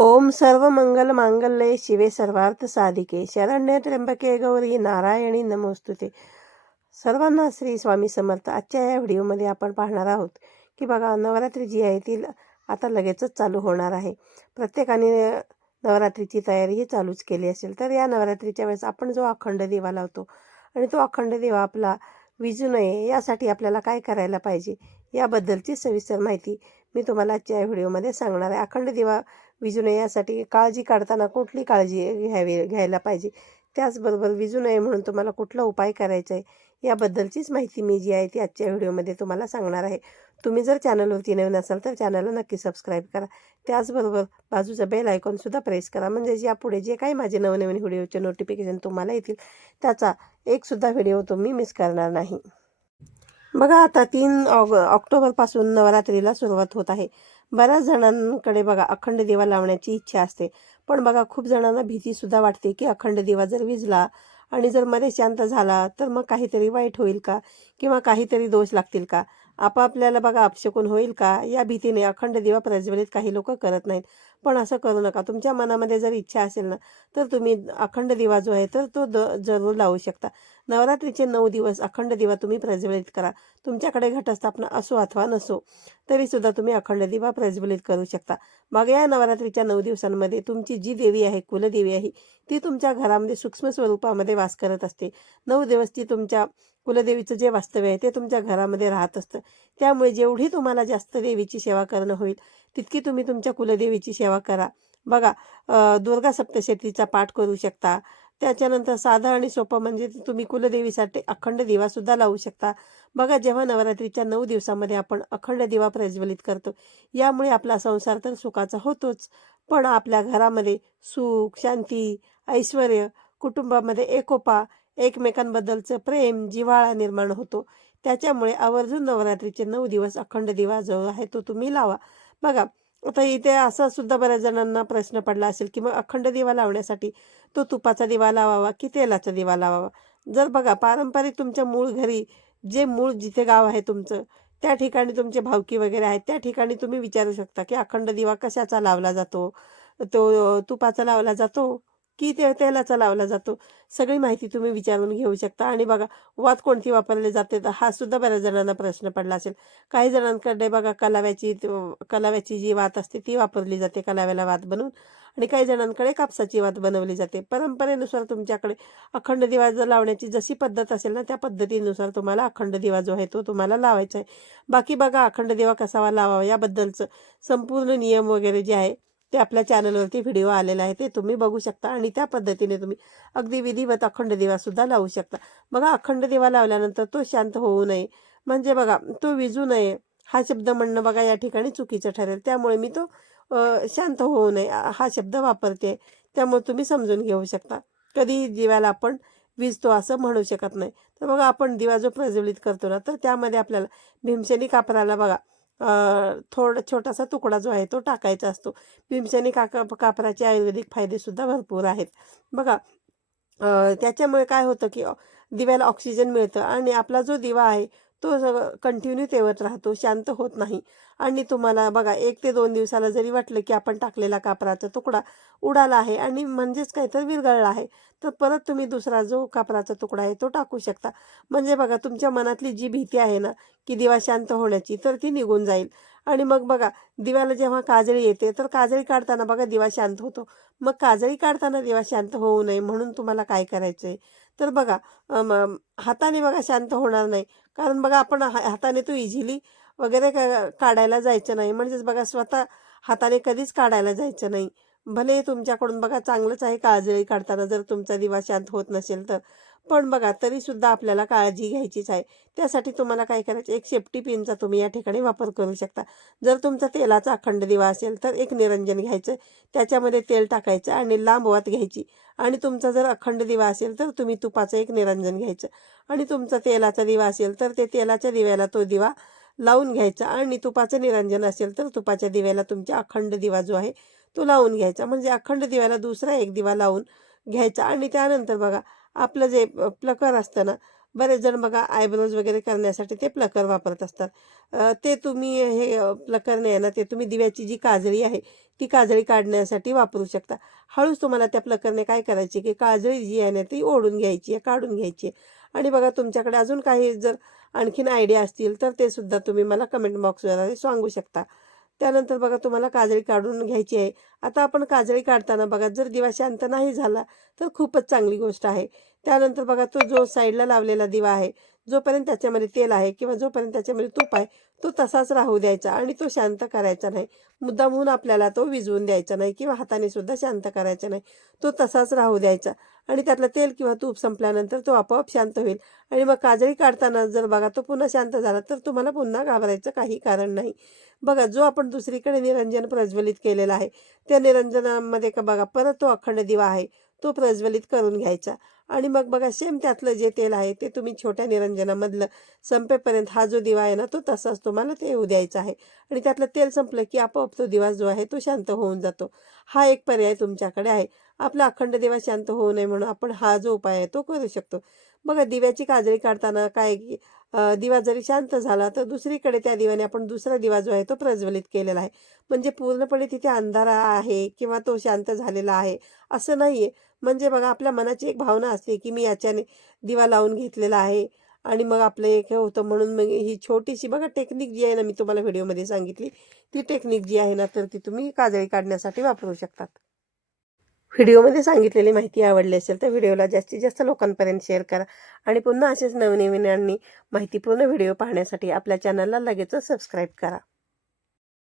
ओम सर्व मंगल मांगल्ये शिवे सर्वार्थ साधिके शरण्य त्र्यंबके गौरी नारायणी नमोस्तुते सर्वांना श्री स्वामी समर्थ आजच्या या व्हिडिओमध्ये आपण पाहणार आहोत की बघा नवरात्री जी आहे ती आता लगेचच चालू होणार आहे. प्रत्येकाने नवरात्रीची तयारी ही चालूच केली असेल. तर या नवरात्रीच्या वेळेस आपण जो अखंड दिवा लावतो आणि तो अखंड दिवा आपला विजू नये यासाठी आपल्याला काय करायला पाहिजे? याबद्दलची सविस्तर माहिती मी तुम्हाला आजच्या व्हिडिओमध्ये सांगणार आहे. अखंड दिवा विजू नये यासाठी काळजी काढताना कुठली काळजी घ्यावी घ्यायला पाहिजे? त्याचबरोबर विजू नये म्हणून तुम्हाला कुठला उपाय करायचा आहे? याबद्दलचीच माहिती मी जी आहे ती आजच्या व्हिडिओमध्ये तुम्हाला सांगणार आहे. तुम्ही जर चॅनलवरती नवीन असाल तर चॅनलला नक्की सबस्क्राईब करा. त्याचबरोबर बाजूचा बेल आयकॉनसुद्धा प्रेस करा. म्हणजे यापुढे जे काही माझे नवनवीन व्हिडिओचे नोटिफिकेशन तुम्हाला येतील त्याचा एकसुद्धा व्हिडिओ तुम्ही मिस करणार नाही. बघा आता तीन ऑग ऑक्टोबरपासून नवरात्रीला सुरुवात होत आहे. बऱ्याच जणांकडे बघा अखंड दिवा लावण्याची इच्छा असते. पण बघा खूप जणांना भीतीसुद्धा वाटते की अखंड दिवा जर विजला आणि जर मध्ये शांत झाला तर मग काहीतरी वाईट होईल का? किंवा काहीतरी दोष लागतील का? आपापल्याला बघा अपशकून होईल का? या भीतीने अखंड दिवा प्रज्वलित काही लोक करत नाहीत. पण असं करू नका. तुमच्या मनामध्ये जर इच्छा असेल ना तर तुम्ही अखंड दिवा जो आहे तर तो द जरूर लावू शकता. नवरात्रीचे नऊ दिवस अखंड दिवा तुम्ही प्रज्वलित करा. तुमच्याकडे घटस्थापना असो अथवा नसो तरीसुद्धा तुम्ही अखंड दिवा प्रज्वलित करू शकता. मग या नवरात्रीच्या नऊ दिवसांमध्ये तुमची जी देवी आहे कुलदेवी आहे ती तुमच्या घरामध्ये सूक्ष्म स्वरूपामध्ये वास करत असते. नऊ दिवस ती तुमच्या कुलदेवीचं जे वास्तव्य आहे ते तुमच्या घरामध्ये राहत असतं. त्यामुळे जेवढी तुम्हाला जास्त देवीची सेवा करणं होईल तितकी तुम्ही तुमच्या कुलदेवीची सेवा करा. बघा दुर्गा सप्तशतीचा पाठ करू शकता. त्याच्यानंतर साधं आणि सोपं म्हणजे तुम्ही कुलदेवीसाठी अखंड दिवासुद्धा लावू शकता. बघा जेव्हा नवरात्रीच्या नऊ दिवसामध्ये आपण अखंड दिवा प्रज्वलित करतो यामुळे आपला संसार तर सुखाचा होतोच. पण आपल्या घरामध्ये सुख शांती ऐश्वर कुटुंबामध्ये एकोपा एकमेकांबद्दलचं प्रेम जिव्हाळा निर्माण होतो. त्याच्यामुळे आवर्जून नवरात्रीचे नऊ दिवस अखंड दिवा जो आहे तो तुम्ही लावा. बघा आता इथे असा सुद्धा बऱ्याच जणांना प्रश्न पडला असेल की मग अखंड दिवा लावण्यासाठी तो तुपाचा दिवा लावावा की तेलाचा दिवा लावावा? जर बघा पारंपरिक तुमच्या मूळ घरी जे मूळ जिथे गाव आहे तुमचं त्या ठिकाणी तुमचे भावकी वगैरे आहेत त्या ठिकाणी तुम्ही विचारू शकता की अखंड दिवा कशाचा लावला जातो? तो तुपाचा लावला जातो? की ते तेलाचा लावला जातो. सगळी माहिती तुम्ही विचारून घेऊ शकता. आणि बघा वात कोणती वापरली जाते? तर हा सुद्धा बऱ्याच जणांना प्रश्न पडला असेल. काही जणांकडे बघा कलाव्याची कलाव्याची जी वात असते ती वापरली जाते कलाव्याला वात बनवून. आणि काही जणांकडे कापसाची वात बनवली जाते. परंपरेनुसार तुमच्याकडे अखंड दिवा लावण्याची जशी पद्धत असेल ना त्या पद्धतीनुसार तुम्हाला अखंड दिवा जो आहे तो तुम्हाला लावायचा आहे. बाकी बघा अखंड दिवा कसावा लावावा? याबद्दलचं संपूर्ण नियम वगैरे जे आहे ते आपल्या चॅनलवरती व्हिडिओ आलेला आहे ते तुम्ही बघू शकता आणि त्या पद्धतीने तुम्ही अगदी विधिवत अखंड दिवासुद्धा लावू शकता. बघा अखंड दिवा लावल्यानंतर तो शांत होऊ नये. म्हणजे बघा तो विजू नये हा शब्द म्हणणं बघा या ठिकाणी चुकीचं ठरेल. त्यामुळे मी तो शांत होऊ नये हा शब्द वापरते. त्यामुळे तुम्ही समजून घेऊ शकता. कधी दिव्याला आपण विजतो असं म्हणू शकत नाही. तर बघा आपण दिवा जो प्रज्वलित करतो ना तर त्यामध्ये आपल्याला भीमसेनी कापराला बघा थोडा छोटासा तुकडा जो आहे तो टाकायचा असतो. भीमसेनी काका कापराचे आयुर्वेदिक फायदेसुद्धा भरपूर आहेत. बघा त्याच्यामुळे काय होतं की दिव्याला ऑक्सिजन मिळतं आणि आपला जो दिवा आहे तो सगळं कंटिन्यू तेवत राहतो शांत होत नाही. आणि तुम्हाला बघा एक ते दोन दिवसाला जरी वाटलं की आपण टाकलेला कापराचा तुकडा उडाला आहे आणि म्हणजेच काही तर विरघळला आहे तर परत तुम्ही दुसरा जो कापराचा तुकडा आहे तो टाकू शकता. म्हणजे बघा तुमच्या मनातली जी भीती आहे ना की दिवा शांत होण्याची तर ती निघून जाईल. आणि मग बघा दिव्याला जेव्हा काजळी येते तर काजळी काढताना बघा दिवा शांत होतो. मग काजळी काढताना दिवा शांत होऊ नये म्हणून तुम्हाला काय करायचं आहे तर बघा हाताने बघा शांत होणार नाही. कारण बघा आपण हाताने तो इझिली वगैरे काढायला जायचं नाही. म्हणजेच बघा स्वतः हाताने कधीच काढायला जायचं नाही. भले तुमच्याकडून बघा चांगलंच आहे काळजी काढताना जर तुमचा दिवा शांत होत नसेल तर. पण बघा तरीसुद्धा आपल्याला काळजी घ्यायचीच आहे. त्यासाठी तुम्हाला काय करायचं एक शेपटी पिनचा तुम्ही या ठिकाणी वापर करू शकता. जर तुमचा तेलाचा अखंड दिवा असेल तर एक निरंजन घ्यायचं त्याच्यामध्ये तेल टाकायचं आणि लांब वात घ्यायची. आणि तुमचा जर अखंड दिवा असेल तर तुम्ही तुपाचं एक निरंजन घ्यायचं. आणि तुमचा तेलाचा दिवा असेल तर ते तेलाच्या दिव्याला तो दिवा लावून घ्यायचा. आणि तुपाचं निरंजन असेल तर तुपाच्या दिव्याला तुमच्या अखंड दिवा जो आहे तो लावून घ्यायचा. म्हणजे अखंड दिव्याला दुसरा एक दिवा लावून घ्यायचा. आणि त्यानंतर बघा आपलं जे प्लकर असतं ना बरेच जण बघा आयब्रोज वगैरे करण्यासाठी ते प्लकर वापरत असतात. ते तुम्ही हे प्लकर प्लकरने आहे ना ते तुम्ही दिव्याची जी काजळी आहे ती काजळी काढण्यासाठी वापरू शकता. हळूच तुम्हाला त्या प्लकरने काय करायची की काजळी जी आहे ना ती ओढून घ्यायची आहे काढून घ्यायची आहे. आणि बघा तुमच्याकडे अजून काही जर आणखीन आयडिया असतील तर ते सुद्धा तुम्ही मला कमेंट बॉक्सद्वारे सांगू शकता. त्यानंतर बघा तुम्हाला काजळी काढून घ्यायची आहे. आता आपण काजळी काढताना बघा जर दिवा शांत नाही झाला तर खूपच चांगली गोष्ट आहे. त्यानंतर बघा तो जो साईडला लावलेला दिवा आहे जोपर्यंत त्याच्यामध्ये तेल आहे किंवा जोपर्यंत त्याच्यामध्ये तूप आहे तो तसाच राहू द्यायचा आणि तो शांत करायचा नाही. मुद्दा म्हणून आपल्याला तो विझवून द्यायचा नाही किंवा हाताने सुद्धा शांत करायचा नाही. तो तसाच राहू द्यायचा आणि त्यातलं तेल किंवा तूप संपल्यानंतर तो आपोआप शांत होईल. आणि मग काजळी काढताना जर बघा तो पुन्हा शांत झाला तर तुम्हाला पुन्हा घाबरायचं काही कारण नाही. बघा जो आपण दुसरीकडे निरंजन प्रज्वलित केलेला आहे त्या निरंजनामध्ये का बघा परत तो अखंड दिवा आहे. तो प्रज्वलित करून घ्यायचा. आणि मग बघा सेम त्यातलं जे तेल आहे ते तुम्ही छोट्या निरंजनामधलं संपेपर्यंत हा जो दिवा आहे ना तो तसाच तुम्हाला ते येऊ द्यायचा आहे. आणि त्यातलं तेल संपलं की आपोआप तो दिवा जो आहे तो शांत होऊन जातो. हा एक पर्याय तुमच्याकडे आहे. आपला अखंड दिवा शांत होऊ नये म्हणून आपण हा जो उपाय आहे तो करू शकतो. बघा दिव्याची काजळी काढताना काय की दिवा जरी शांत झाला तर दुसरीकडे त्या दिव्याने आपण दुसरा दिवा जो आहे तो प्रज्वलित केलेला आहे. म्हणजे पूर्णपणे तिथे अंधारा आहे किंवा तो शांत झालेला आहे असं नाही आहे म्हणजे बघा आपल्या मनाची एक भावना असते की मी याच्याने दिवा लावून घेतलेला आहे आणि मग आपलं एक होतं म्हणून मग ही छोटीशी बघा टेक्निक जी आहे ना मी तुम्हाला व्हिडिओमध्ये सांगितली ती टेक्निक जी आहे ना तर ती तुम्ही काजळी काढण्यासाठी वापरू शकतात. व्हिडिओमध्ये सांगितलेली माहिती आवडली असेल तर व्हिडिओला जास्तीत जास्त लोकांपर्यंत शेअर करा आणि पुन्हा असेच नवनवीन आणि माहितीपूर्ण व्हिडिओ पाहण्यासाठी आपल्या चॅनलला लगेचच सबस्क्राईब करा.